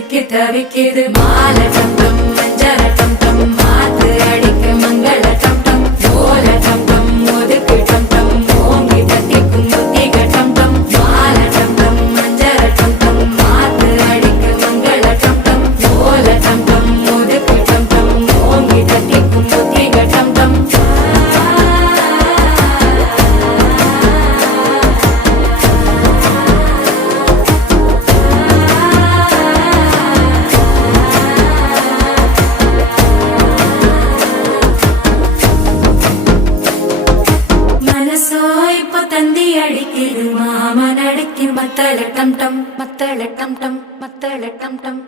சிக்கி தவிக்கிது மால டம் டம் மஞ்சர டம் டம் மாத்து அடிக்க மங்கள டம் டம் ஓல டம் டம் ஒதுக்கு டம் டம் ஓங்கி தட்டிக்கும் புத்திக டம் டம் மால டம் டம் மஞ்சர டம் டம் மாத்து அடிக்க மங்கள டம் டம் ஓல டம் டம் ஒதுக்கு டம் டம் ஓங்கி தட்டிக்கும் புத்திக டம் டம் தந்தி அடிக்கிது மாமன் அடிக்கும் மத்தள டம் டம் மத்தள டம் டம் மத்தள டம் டம்